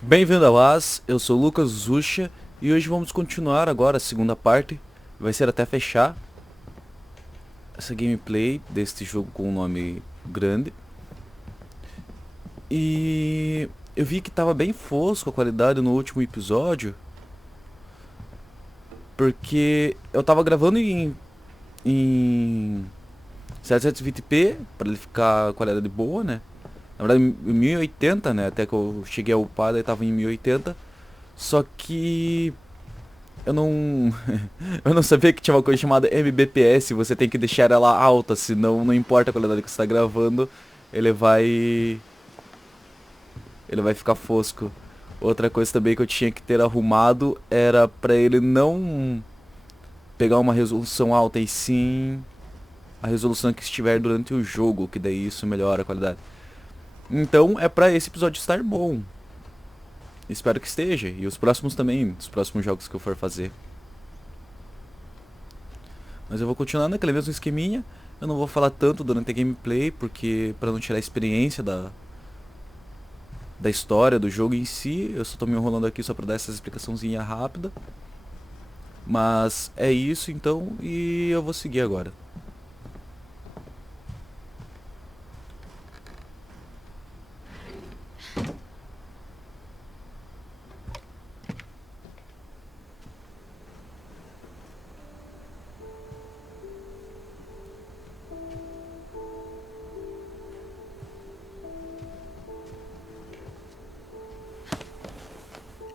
Bem-vindo a Vaz, eu sou o Lucas Zucha e hoje vamos continuar agora a segunda parte, vai ser até fechar essa gameplay deste jogo com um nome grande. E eu vi que tava bem fosco a qualidade no último episódio, porque eu tava gravando em 720p para ele ficar a qualidade boa, né? Na verdade em 1080, né? Até que eu cheguei a upar, daí tava em 1080. Só que eu não. eu não sabia que tinha uma coisa chamada mbps, você tem que deixar ela alta, senão não importa a qualidade que você está gravando, ele vai. Ele vai ficar fosco. Outra coisa também que eu tinha que ter arrumado era pra ele não pegar uma resolução alta, e sim a resolução que estiver durante o jogo, que daí isso melhora a qualidade. Então é pra esse episódio estar bom. Espero que esteja. E os próximos também, os próximos jogos que eu for fazer. Mas eu vou continuar naquele mesmo esqueminha. Eu não vou falar tanto durante a gameplay, porque para não tirar a experiência da história do jogo em si, eu só tô me enrolando aqui só para dar essa explicaçãozinha rápida. Mas é isso então, e eu vou seguir agora.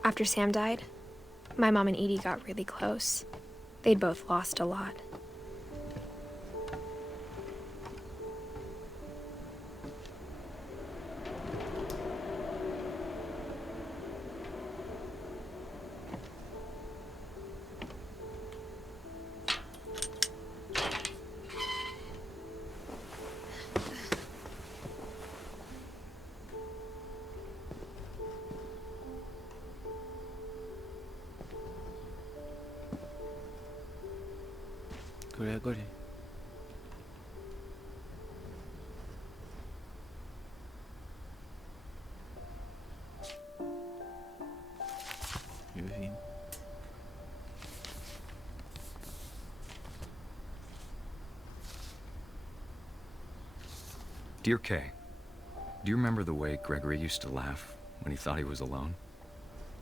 After Sam died, my mom and Edie got really close. They'd both lost a lot. Gregory. Eu vim. Dear Kay, do you remember the way Gregory used to laugh when he thought he was alone?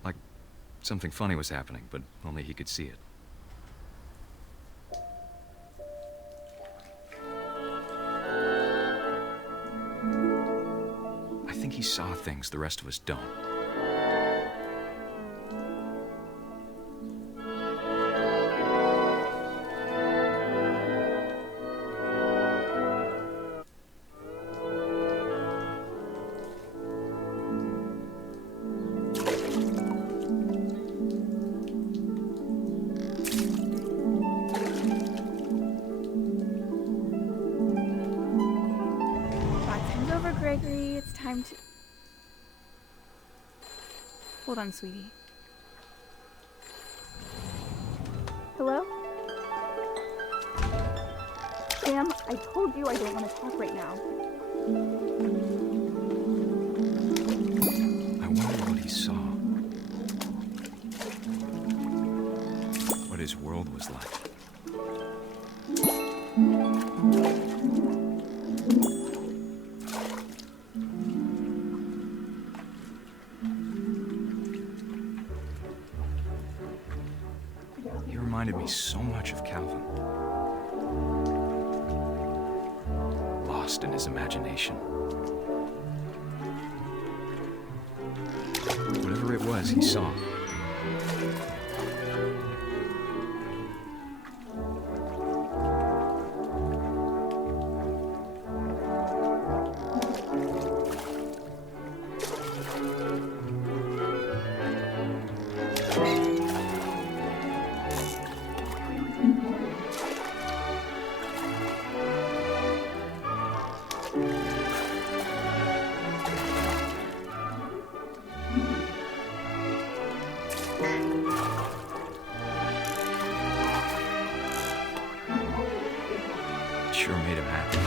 Like something funny was happening, but only he could see it. I think he saw things the rest of us don't. Time's over, Gregory. It's time to... Hold on, sweetie. Hello? Sam, I told you I don't want to talk right now. I wonder what he saw. What his world was like. He reminded me so much of Calvin. Lost in his imagination. Whatever it was, he saw. Sure made him happy.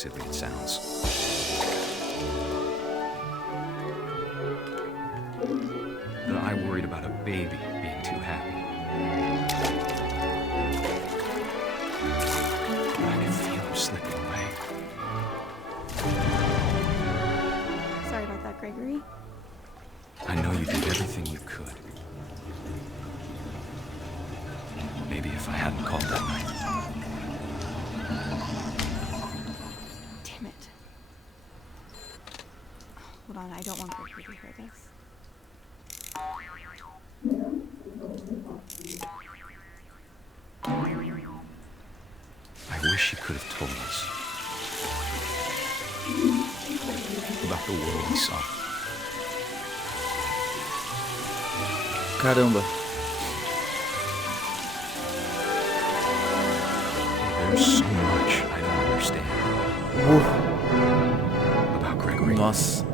silly it sounds. That I worried about a baby being too happy. But I could feel him slipping away. Sorry about that, Gregory. I know you did everything you could. Maybe if I hadn't called that night. Damn it. Hold on, I don't want Gregory to hear this. I wish you could have told us about the world we saw. Caramba. There's so much I don't understand about Gregory. Nossa.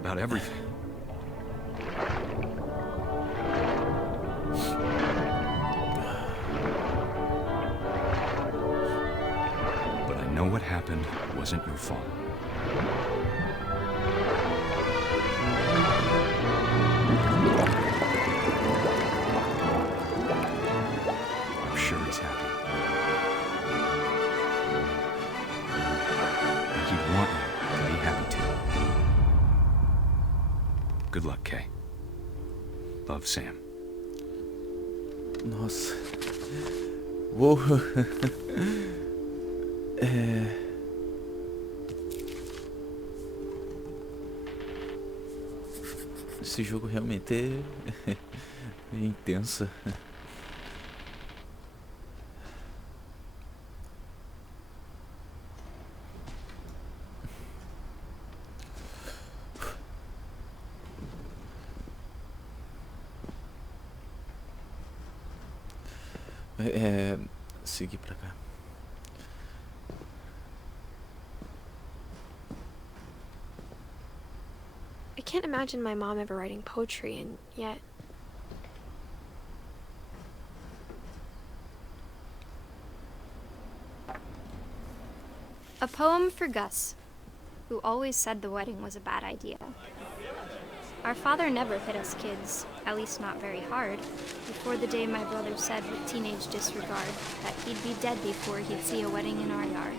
About everything. But I know what happened wasn't your fault. I'm sure he's happy. And he'd want you to be happy too. Good luck, Kay. Love, Sam. Nossa. Uou. Esse jogo realmente é intenso. Seguir pra cá. I can't imagine my mom ever writing poetry, and yet... A poem for Gus, who always said the wedding was a bad idea. Our father never hit us kids, at least not very hard, before the day my brother said with teenage disregard that he'd be dead before he'd see a wedding in our yard.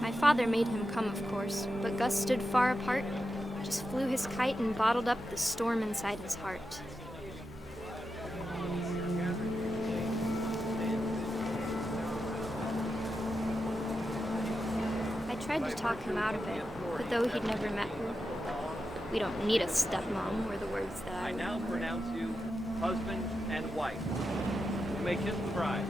My father made him come, of course, but Gus stood far apart, just flew his kite and bottled up the storm inside his heart. I tried to talk him out of it, but though he'd never met her, we don't need a stepmom, were the words that I now remember. pronounce you husband and wife. You may kiss the bride.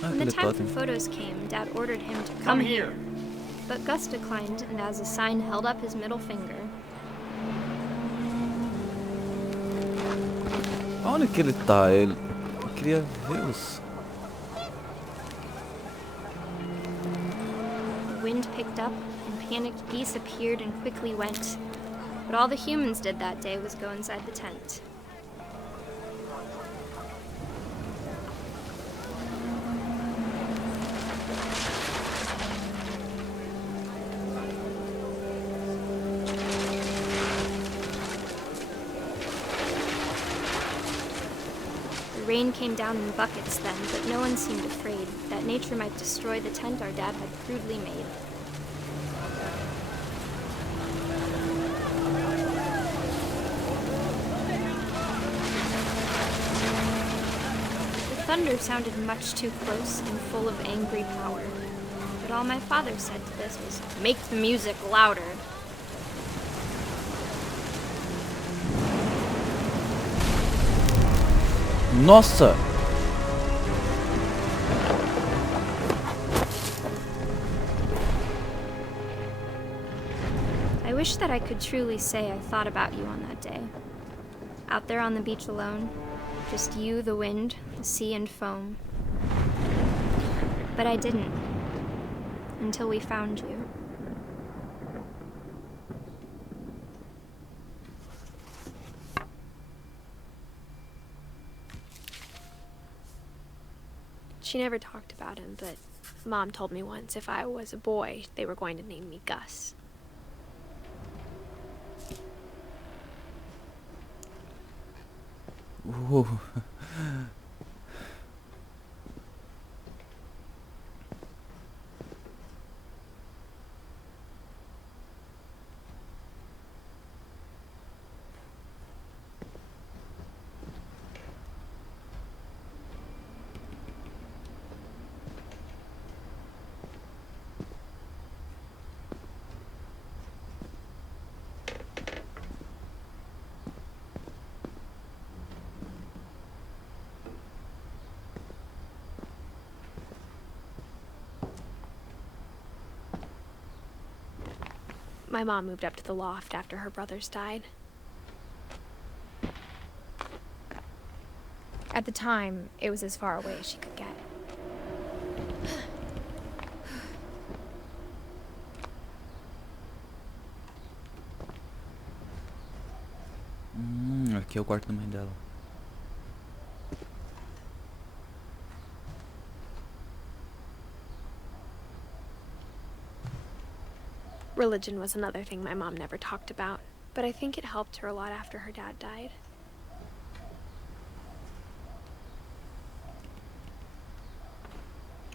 When the time for photos came, Dad ordered him to come here. But Gus declined, and as a sign held up his middle finger. Onde que ele tá? Eu queria vê-los. The wind picked up, and panicked geese appeared and quickly went. But all the humans did that day was go inside the tent. The rain came down in buckets then, but no one seemed afraid that nature might destroy the tent our dad had crudely made. The thunder sounded much too close and full of angry power. But all my father said to this was, "Make the music louder." Nossa! wish that I could truly say I thought about you on that day. Out there on the beach alone, just you, the wind, the sea, and foam. But I didn't, until we found you. She never talked about him, but Mom told me once if I was a boy, they were going to name me Gus. Ooh. My mom moved up to the loft after her brothers died. At the time, it was as far away as she could get. Aqui é o quarto da mãe dela. Religion was another thing my mom never talked about, but I think it helped her a lot after her dad died.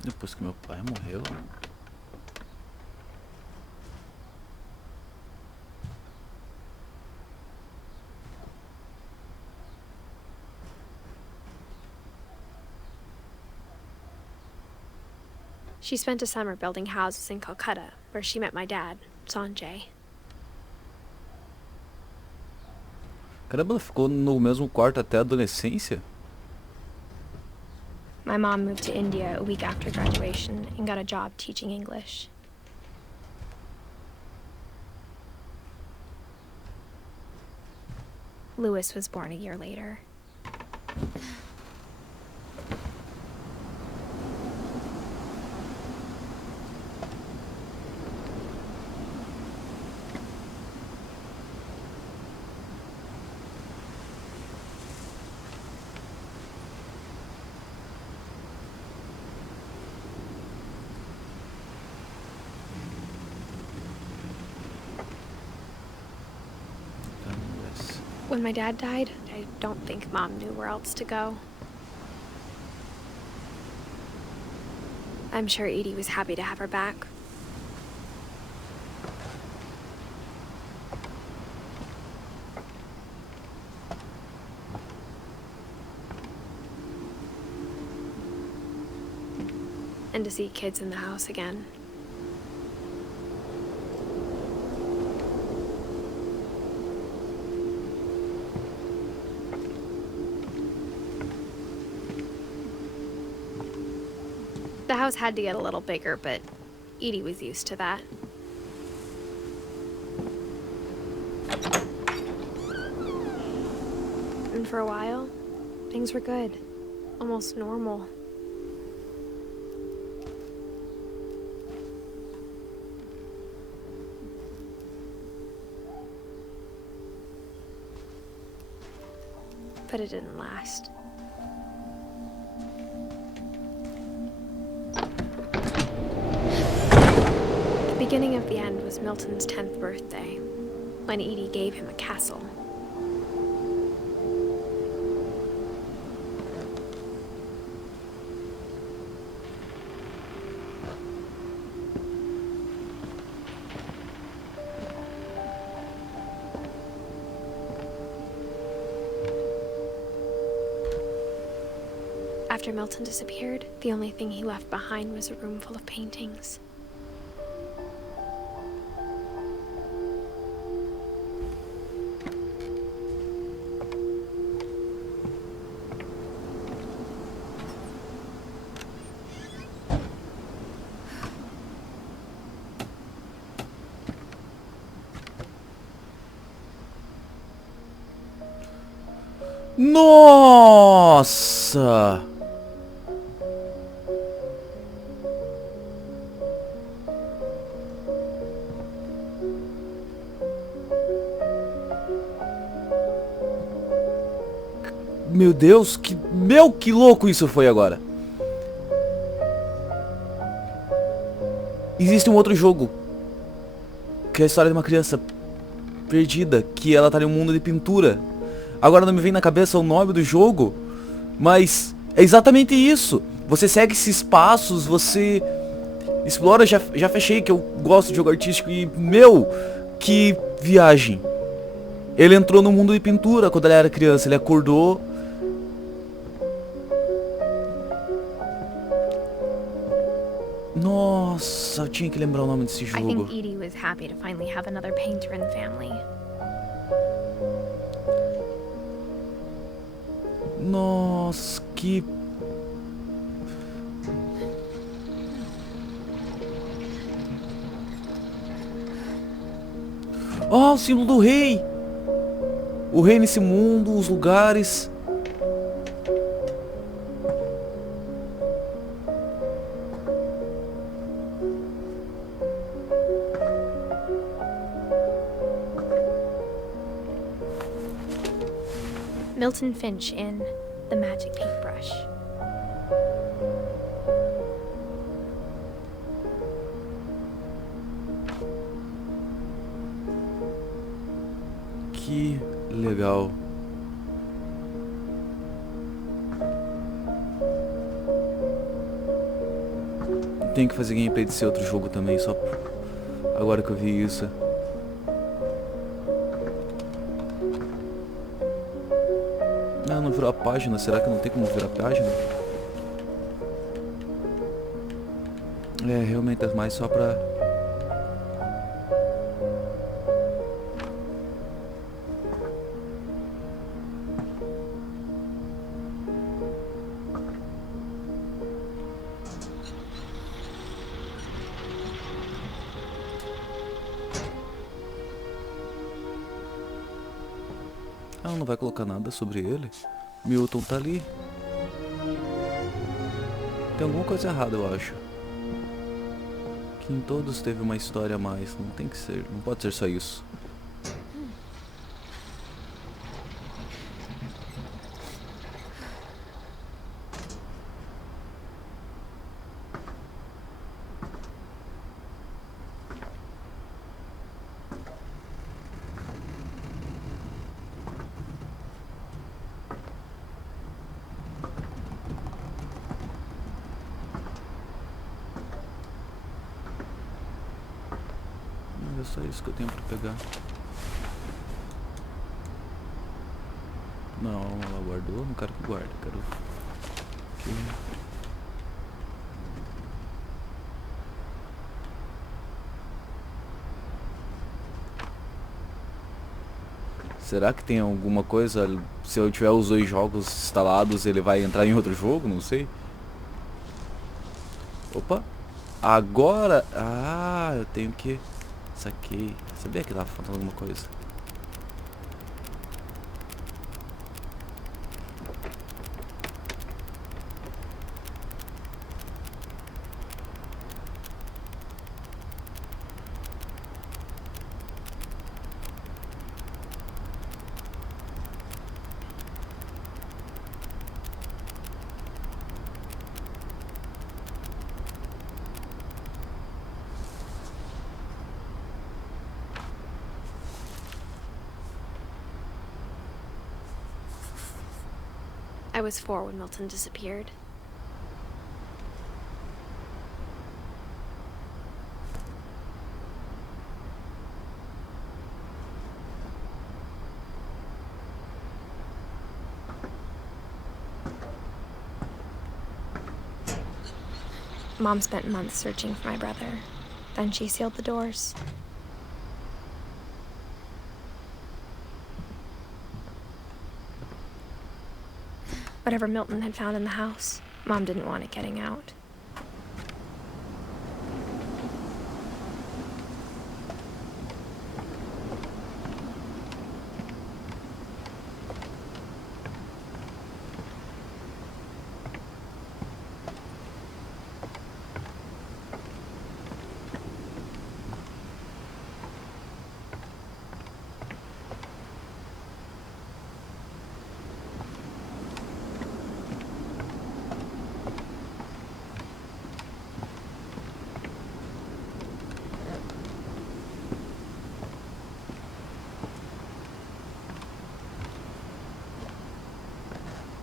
Depois que meu pai morreu. She spent a summer building houses in Calcutta, where she met my dad, Sanjay. Caramba, ela ficou no mesmo quarto até a adolescência? My mom moved to India a week after graduation and got a job teaching English. Louis was born a year later. When my dad died, I don't think Mom knew where else to go. I'm sure Edie was happy to have her back. And to see kids in the house again. The house had to get a little bigger, but Edie was used to that. And for a while, things were good. Almost normal. But it didn't last. The beginning of the end was Milton's 10th birthday, when Edie gave him a castle. After Milton disappeared, the only thing he left behind was a room full of paintings. Nossa! Meu Deus, que louco isso foi agora. Existe um outro jogo, que é a história de uma criança perdida, que ela tá em um mundo de pintura. Agora não me vem na cabeça o nome do jogo, mas é exatamente isso. Você segue esses passos, você explora. Já fechei, que eu gosto de jogo artístico e, meu, que viagem. Ele entrou no mundo de pintura quando ele era criança, ele acordou. Nossa, eu tinha que lembrar o nome desse I jogo. think Edie was happy to finally have another painter in the family. Nossa, que... Oh, o símbolo do rei! O rei nesse mundo, os lugares... Milton Finch in The Magic Paintbrush. Que legal. Tenho que fazer gameplay desse outro jogo também, só agora que eu vi isso. Ah, não virou a página. Será que não tem como virar a página? É, realmente é mais só pra... Ah, não vai colocar nada sobre ele? Milton tá ali. Tem alguma coisa errada, eu acho. Que em todos teve uma história a mais. Não tem que ser, não pode ser só isso. É só isso que eu tenho pra pegar. Não, ela guardou. Não quero que guarde. Quero que... Será que tem alguma coisa? Se eu tiver os dois jogos instalados, ele vai entrar em outro jogo? Não sei. Opa. Agora... Ah, eu tenho que... Saquei. Sabia que tava faltando alguma coisa. I was 4 when Milton disappeared. Mom spent months searching for my brother. Then she sealed the doors. Whatever Milton had found in the house, Mom didn't want it getting out.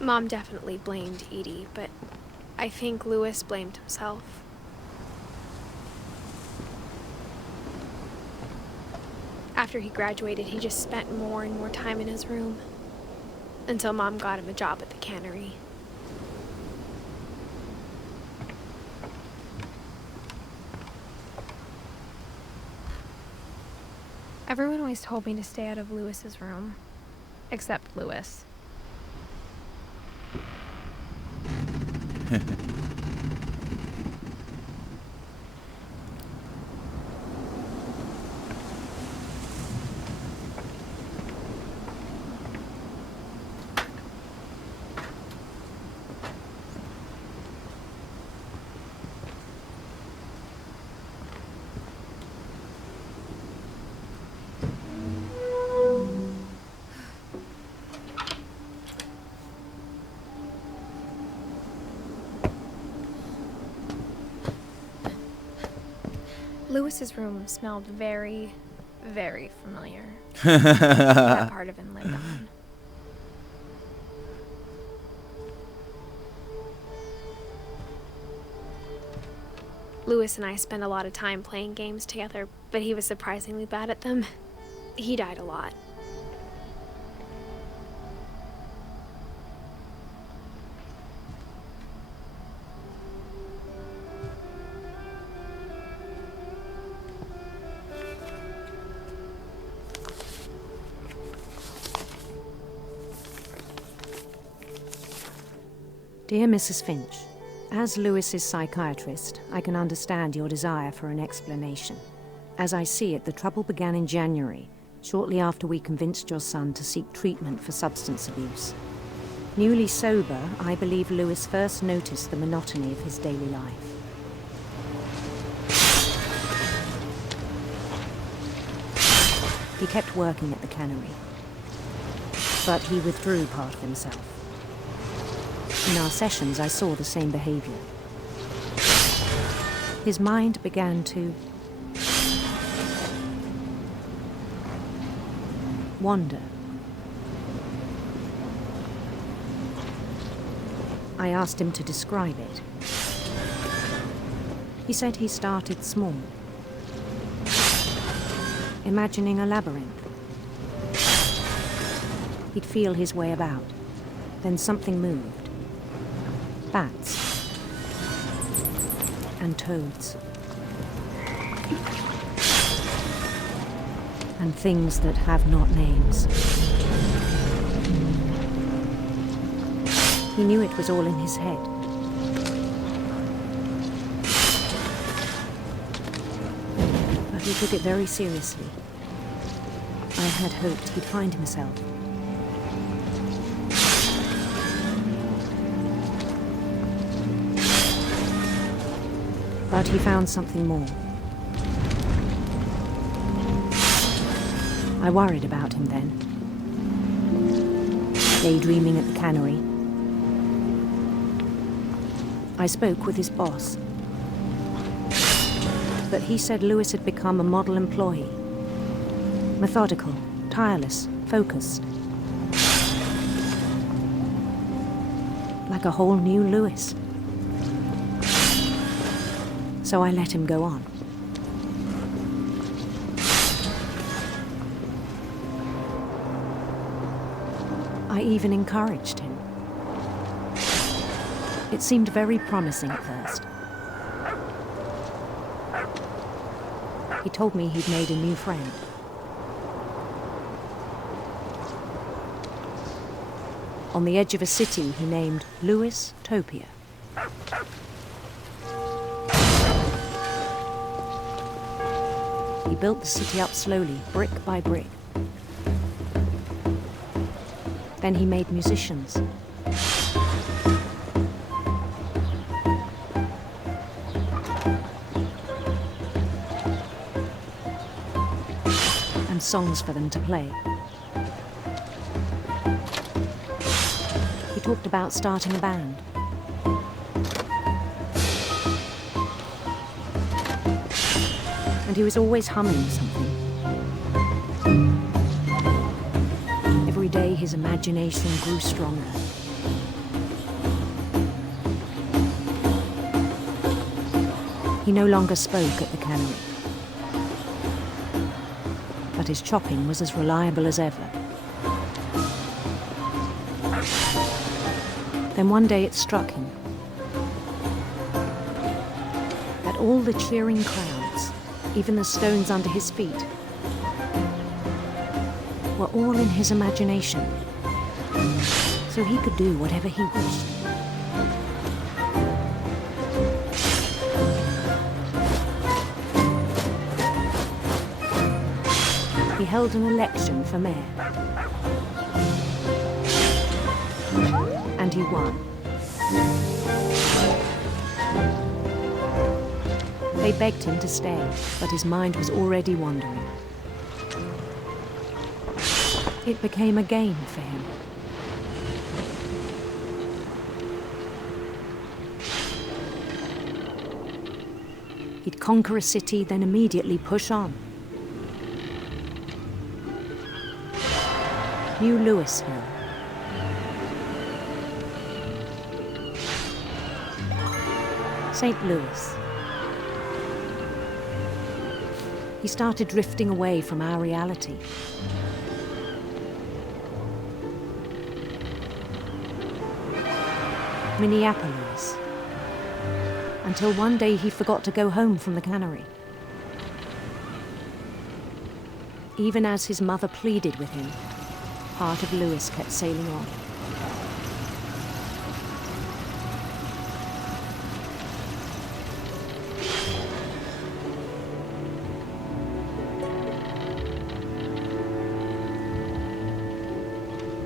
Mom definitely blamed Edie, but I think Louis blamed himself. After he graduated, he just spent more and more time in his room, until Mom got him a job at the cannery. Everyone always told me to stay out of Louis's room, except Louis. Louis's room smelled very, very familiar. That part of him lived on. Louis and I spent a lot of time playing games together, but he was surprisingly bad at them. He died a lot. Dear Mrs. Finch, as Lewis's psychiatrist, I can understand your desire for an explanation. As I see it, the trouble began in January, shortly after we convinced your son to seek treatment for substance abuse. Newly sober, I believe Lewis first noticed the monotony of his daily life. He kept working at the cannery, but he withdrew part of himself. In our sessions, I saw the same behavior. His mind began to wander. I asked him to describe it. He said he started small, imagining a labyrinth. He'd feel his way about, then something moved. Bats and toads and things that have not names. He knew it was all in his head. But he took it very seriously. I had hoped he'd find himself. But he found something more. I worried about him then. Daydreaming at the cannery. I spoke with his boss. But he said Lewis had become a model employee. Methodical, tireless, focused. Like a whole new Lewis. So I let him go on. I even encouraged him. It seemed very promising at first. He told me he'd made a new friend. On the edge of a city he named Lewis Topia. He built the city up slowly, brick by brick. Then he made musicians. And songs for them to play. He talked about starting a band. And he was always humming something. Every day his imagination grew stronger. He no longer spoke at the cannery, but his chopping was as reliable as ever. Then one day it struck him that all the cheering crowds, even the stones under his feet, were all in his imagination, so he could do whatever he wished. He held an election for mayor, and he won. They begged him to stay, but his mind was already wandering. It became a game for him. He'd conquer a city, then immediately push on. New Louisville. St. Louis. He started drifting away from our reality. Minneapolis. Until one day he forgot to go home from the cannery. Even as his mother pleaded with him, part of Louis kept sailing on.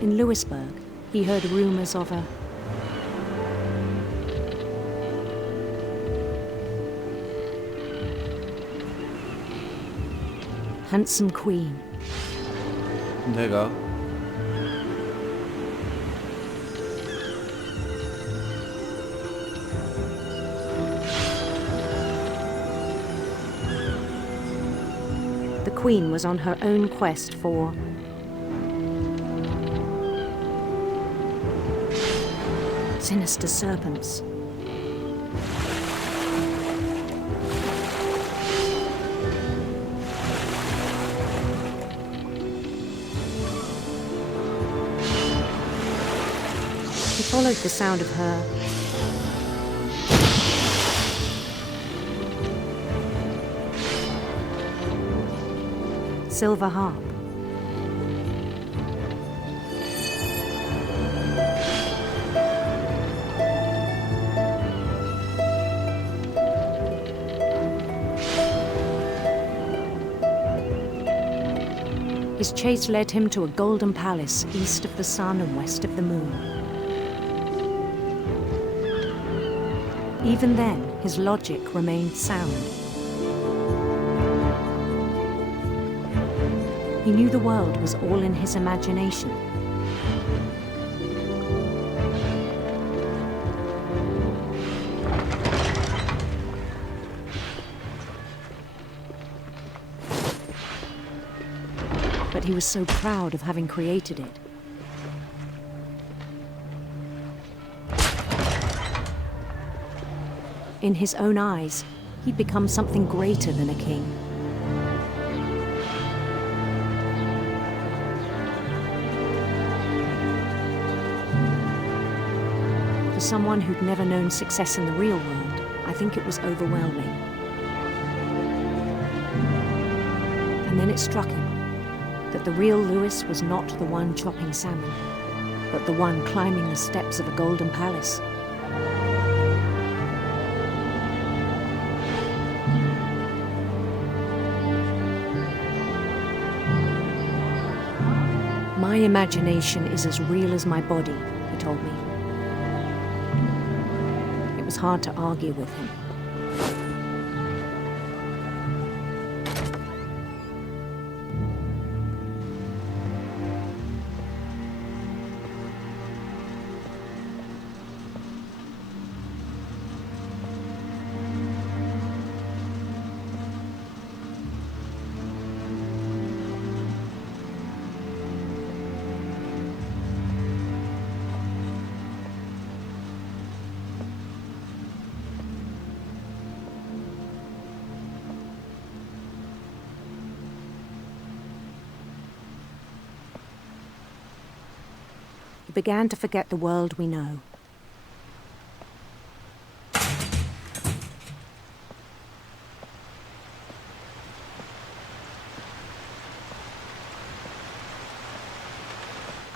In Louisburg, he heard rumors of a handsome queen. Legal. The queen was on her own quest for sinister serpents. He followed the sound of her silver harp. His chase led him to a golden palace east of the sun and west of the moon. Even then, his logic remained sound. He knew the world was all in his imagination. But he was so proud of having created it. In his own eyes, he'd become something greater than a king. For someone who'd never known success in the real world, I think it was overwhelming. And then it struck him that the real Louis was not the one chopping salmon, but the one climbing the steps of a golden palace. My imagination is as real as my body, he told me. It was hard to argue with him. began to forget the world we know.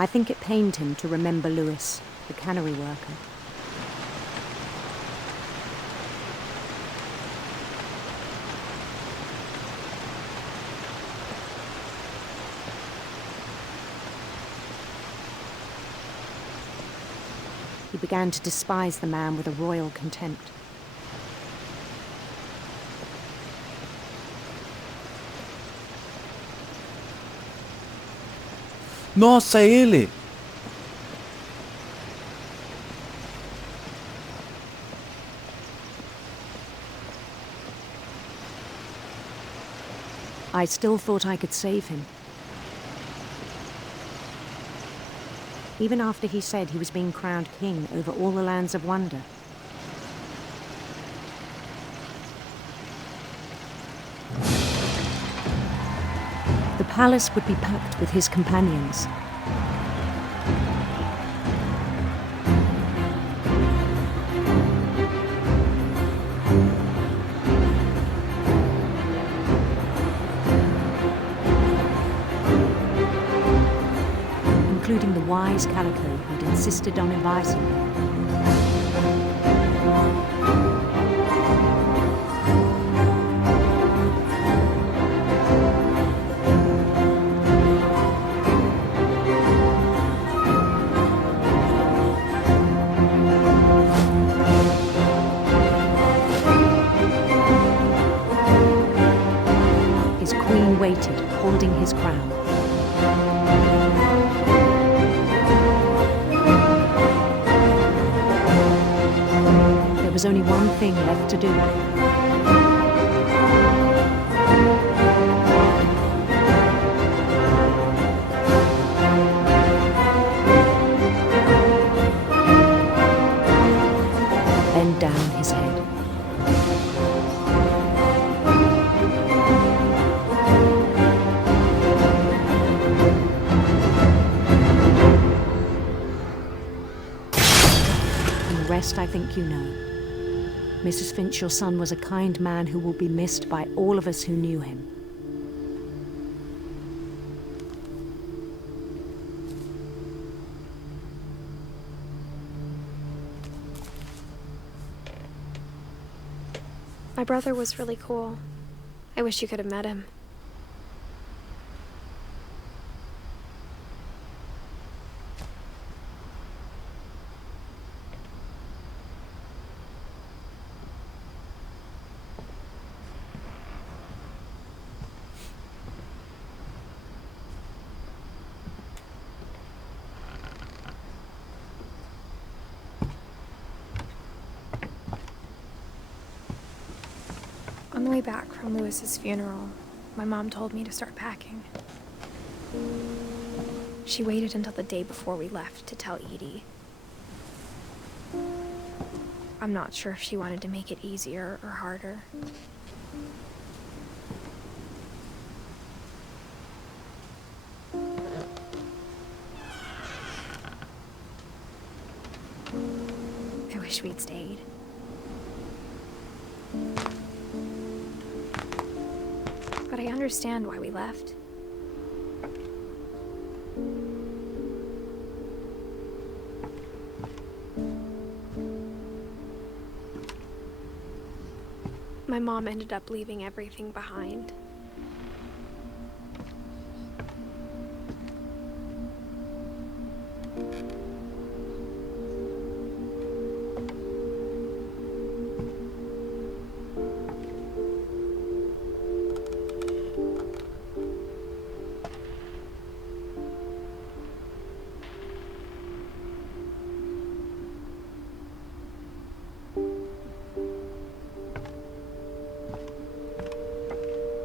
I think it pained him to remember Lewis, the cannery worker. He began to despise the man with a royal contempt. Nossa, é ele! I still thought I could save him. Even after he said he was being crowned king over all the lands of wonder. The palace would be packed with his companions. Including the wise Calico who'd insisted on inviting me. His queen waited, holding his crown. There was only one thing left to do. Bend down his head. And the rest I think you know. Mrs. Finch, your son was a kind man who will be missed by all of us who knew him. My brother was really cool. I wish you could have met him. On the way back from Lewis's funeral, my mom told me to start packing. She waited until the day before we left to tell Edie. I'm not sure if she wanted to make it easier or harder. I wish we'd stayed. But I understand why we left. My mom ended up leaving everything behind.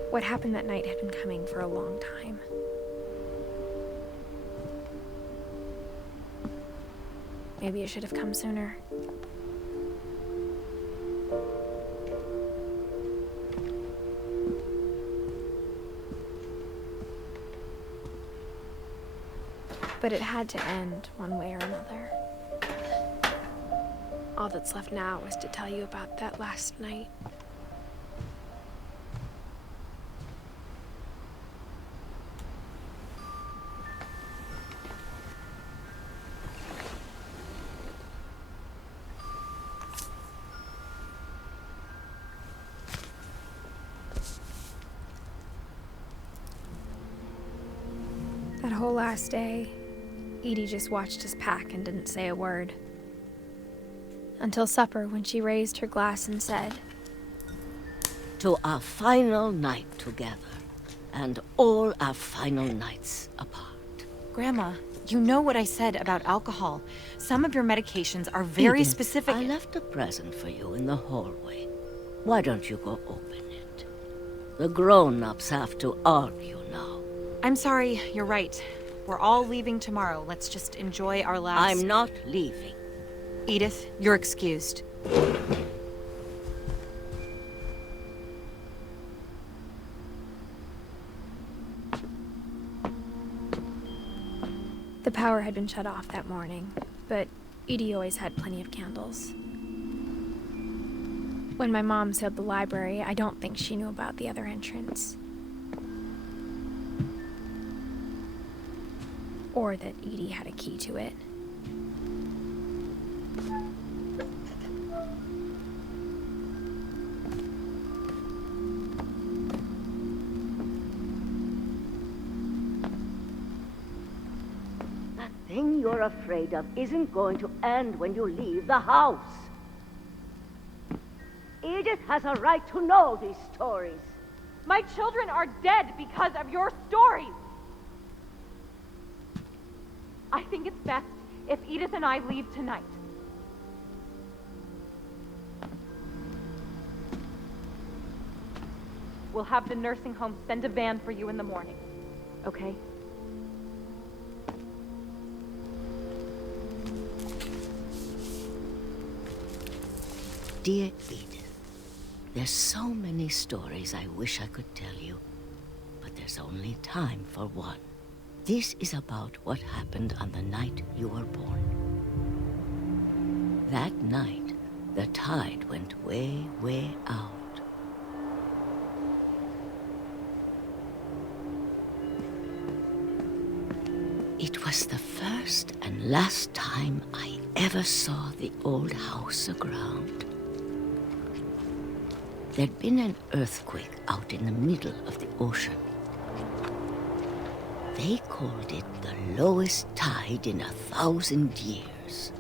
What happened that night had been coming for a long time. Maybe it should have come sooner. But it had to end one way or another. All that's left now is to tell you about that last night. That whole last day, Edie just watched us pack and didn't say a word. Until supper, when she raised her glass and said, "To our final night together, and all our final nights apart." Grandma, you know what I said about alcohol. Some of your medications are very Edith, specific. I left a present for you in the hallway. Why don't you go open it? The grown-ups have to argue now. I'm sorry, you're right. We're all leaving tomorrow. Let's just enjoy our last... I'm not leaving. Edith, you're excused. the power had been shut off that morning, but Edie always had plenty of candles. When my mom sealed the library, I don't think she knew about the other entrance. Or that Edie had a key to it. That thing you're afraid of isn't going to end when you leave the house. Edith has a right to know these stories. My children are dead because of your stories. I think it's best if Edith and I leave tonight. We'll have the nursing home send a van for you in the morning, okay? Dear Edith, there's so many stories I wish I could tell you, but there's only time for one. This is about what happened on the night you were born. That night, the tide went way, way out. It was the first and last time I ever saw the old house aground. There'd been an earthquake out in the middle of the ocean. They called it the lowest tide in 1,000 years.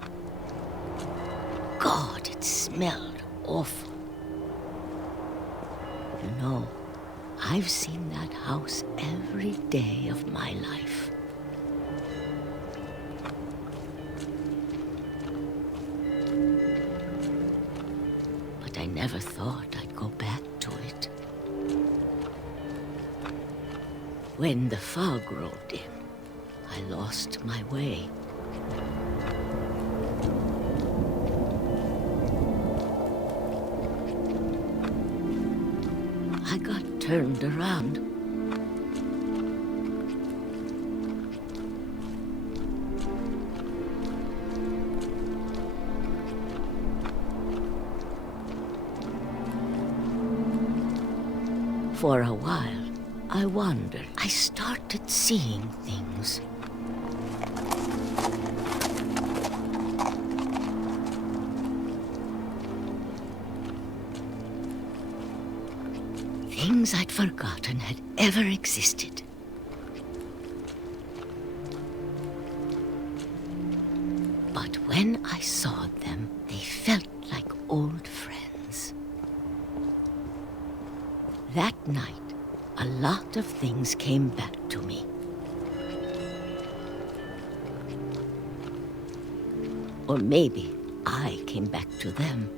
God, it smelled awful. You know, I've seen that house every day of my life. But I never thought I'd go back to it. When the fog rolled in, I lost my way. I got turned around. For a while, I wondered. I started seeing things. Things I'd forgotten had ever existed. But when I saw them, they felt like old friends. That night, a lot of things came back to me. Or maybe I came back to them.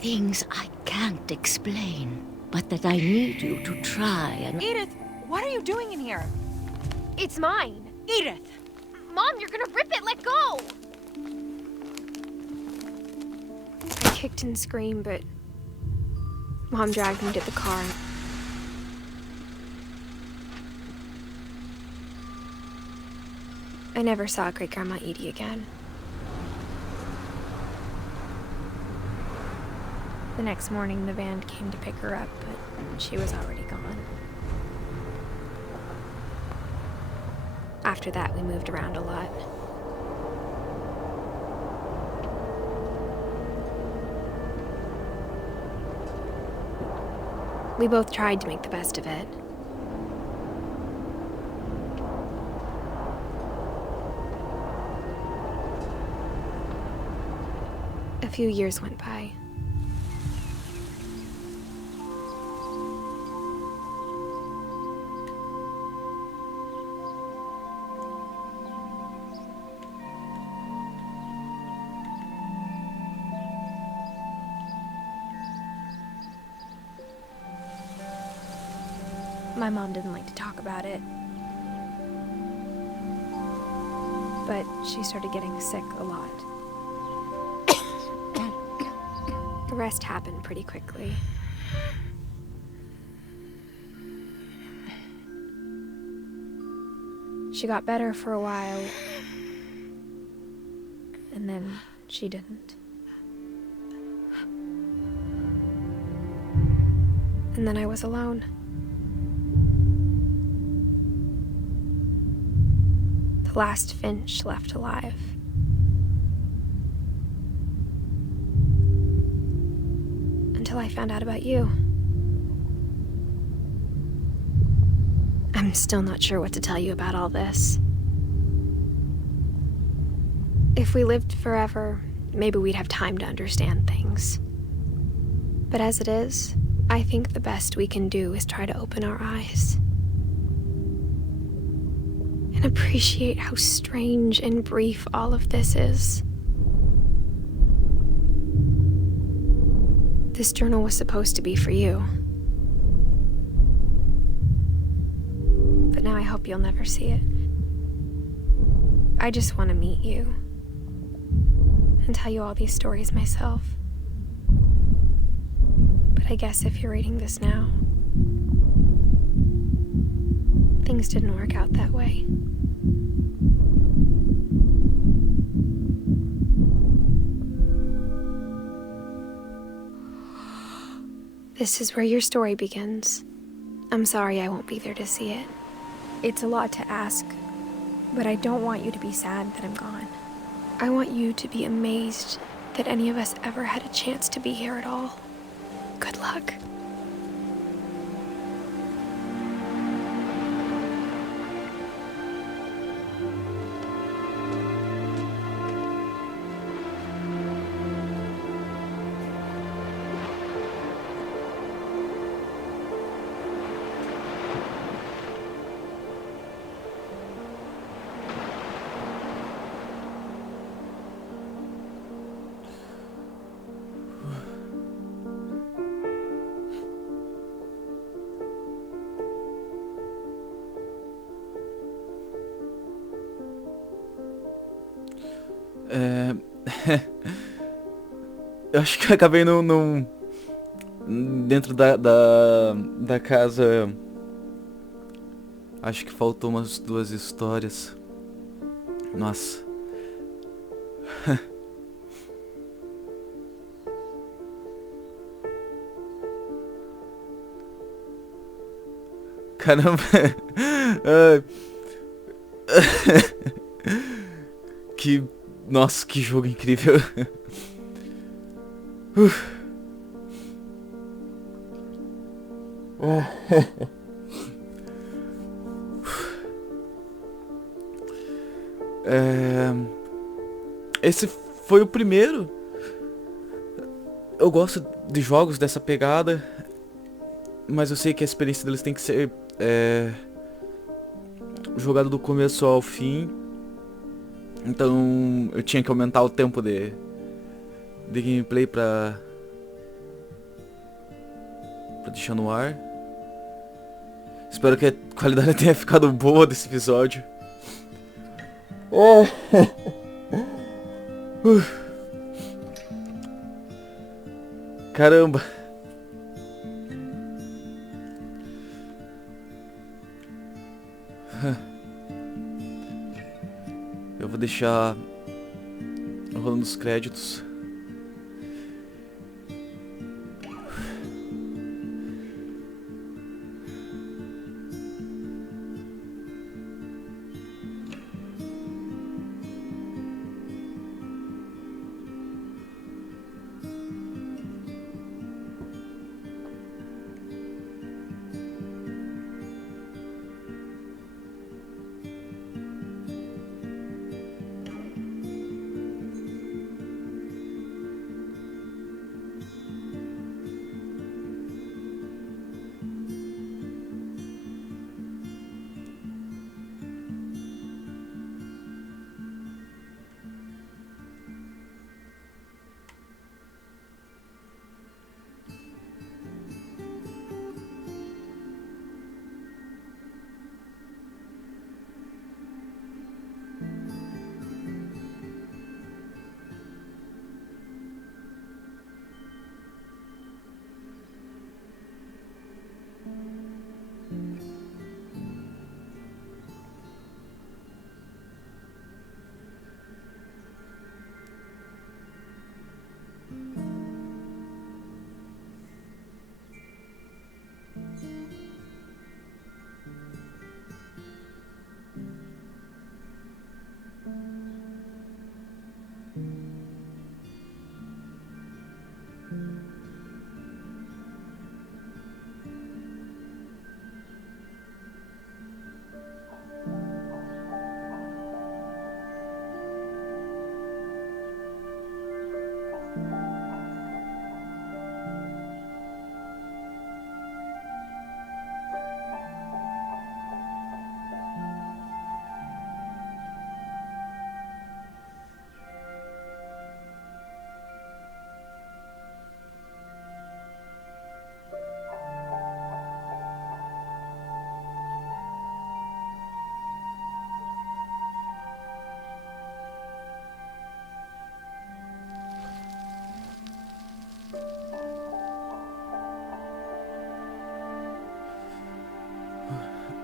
Things I can't explain, but that I need you to try and... Edith, what are you doing in here? It's mine. Edith! Mom, you're gonna rip it. Let go. I kicked and screamed, but Mom dragged me to the car. I never saw Great-Grandma Edie again. The next morning, the van came to pick her up, but she was already gone. After that, we moved around a lot. We both tried to make the best of it. A few years went by. My mom didn't like to talk about it, but she started getting sick a lot. The rest happened pretty quickly. She got better for a while, and then she didn't. And then I was alone. The last Finch left alive. Until I found out about you. I'm still not sure what to tell you about all this. If we lived forever, maybe we'd have time to understand things. But as it is, I think the best we can do is try to open our eyes. And appreciate how strange and brief all of this is. This journal was supposed to be for you. But now I hope you'll never see it. I just want to meet you and tell you all these stories myself. But I guess if you're reading this now, things didn't work out that way. This is where your story begins. I'm sorry I won't be there to see it. It's a lot to ask, but I don't want you to be sad that I'm gone. I want you to be amazed that any of us ever had a chance to be here at all. Good luck. Eu acho que eu acabei dentro da casa. Acho que faltou umas 2 histórias. Nossa. Caramba. Nossa, que jogo incrível. Esse foi o primeiro. Eu gosto de jogos dessa pegada, mas eu sei que a experiência deles tem que ser jogada do começo ao fim. Então eu tinha que aumentar o tempo de gameplay pra deixar no ar. Espero que a qualidade tenha ficado boa desse episódio. Caramba. Eu vou deixar rolando os créditos.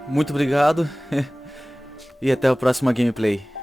Muito obrigado e até a próxima gameplay.